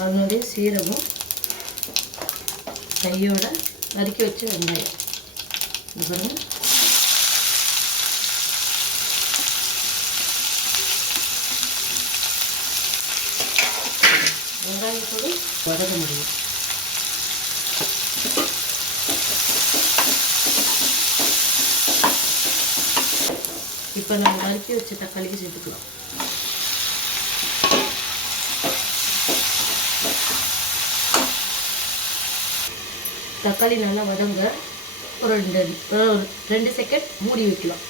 அதனுடைய சீரகம், கையோட நறுக்கி வச்ச வெங்காயம். இது பாருங்க. வெங்காயத்தோடு வதக்க முடியும். இப்போ நம்ம நறுக்கி வச்ச தக்காளிக்கு சேர்த்துக்கலாம். தக்காளி நல்லா வதங்க ஒரு 2 செகண்ட் மூடி வைக்கலாம்.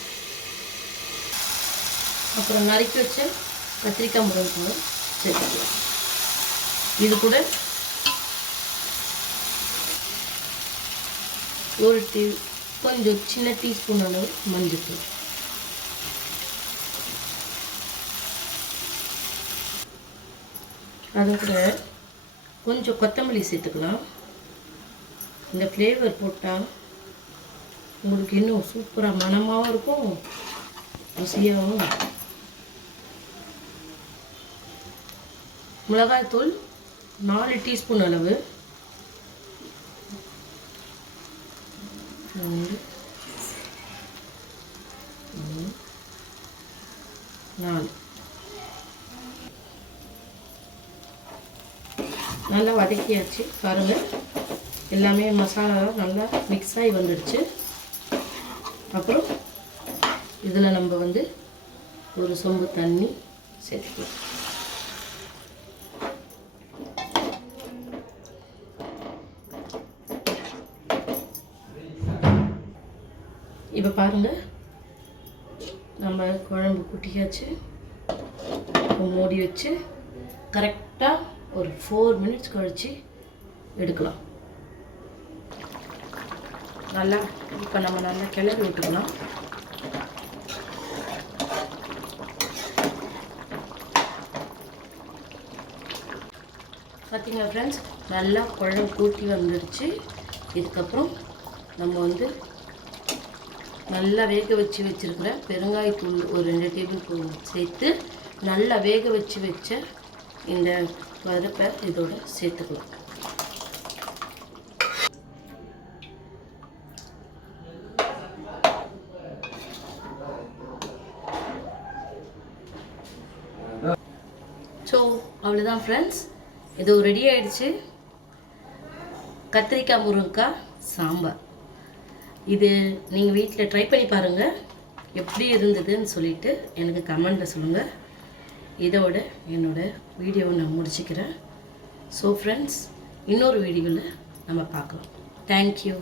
அப்புறம் நறுக்கி வச்ச கத்திரிக்காய் முருங்கைக்காய் சேர்த்துக்கலாம். இது கூட கொஞ்சம் சின்ன டீஸ்பூன் அளவு மஞ்சள். அது கூட கொஞ்சம் கொத்தமல்லி சேர்த்துக்கலாம். இந்த ஃப்ளேவர் போட்டால் உங்களுக்கு இன்னும் சூப்பராக மணமாகவும் இருக்கும், ருசியாகவும். மிளகாய்த்தூள் 4 டீஸ்பூன் அளவு. 4 நல்லா வதக்கியாச்சு பாருங்கள். எல்லாமே மசாலா நல்லா மிக்ஸ் ஆகி வந்துடுச்சு. அப்புறம் இதில் நம்ம வந்து ஒரு சொம்பு தண்ணி சேர்த்துக்கலாம். இப்போ பாருங்கள், நம்ம குழம்பு குட்டியாச்சு. மூடி வச்சு கரெக்டாக ஒரு 4 மினிட்ஸ் கழித்து எடுக்கலாம். நல்லா இப்போ நம்ம நல்லா கிளறி விட்டுக்கலாம். பார்த்தீங்களா ஃப்ரெண்ட்ஸ், நல்லா குழம்பு கூட்டி வந்துடுச்சு. இதுக்கப்புறம் நம்ம வந்து நல்லா வேக வச்சு வச்சுருக்கிற பெருங்காயத்தூள் ஒரு 2 டேபிள் ஸ்பூன் சேர்த்து நல்லா வேக வச்சு வச்ச இந்த பருப்பை இதோட சேர்த்துக்கலாம். ஸோ அவ்வளோதான் ஃப்ரெண்ட்ஸ், இது ரெடி ஆகிடுச்சு. கத்திரிக்காய் முருங்கைக்காய் சாம்பார். இது நீங்கள் வீட்டில் ட்ரை பண்ணி பாருங்கள், எப்படி இருந்ததுன்னு சொல்லிவிட்டு எனக்கு கமெண்ட்டில் சொல்லுங்கள். இதோட என்னோடய வீடியோவை நான் முடிச்சுக்கிறேன். ஸோ ஃப்ரெண்ட்ஸ், இன்னொரு வீடியோவில் நம்ம பார்க்கலாம். தேங்க்யூ.